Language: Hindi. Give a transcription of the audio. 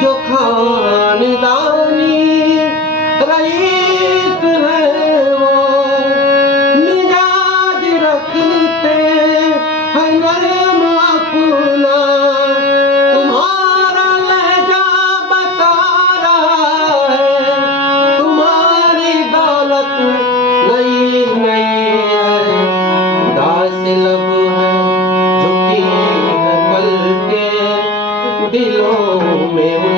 जो खानदानी रईस है वो मिजाज रखते हैं नर्म अपना। तुम्हारा लहजा बता रहा है तुम्हारी दौलत नई नई है। उदास लब है झुकी है पल के दिलों में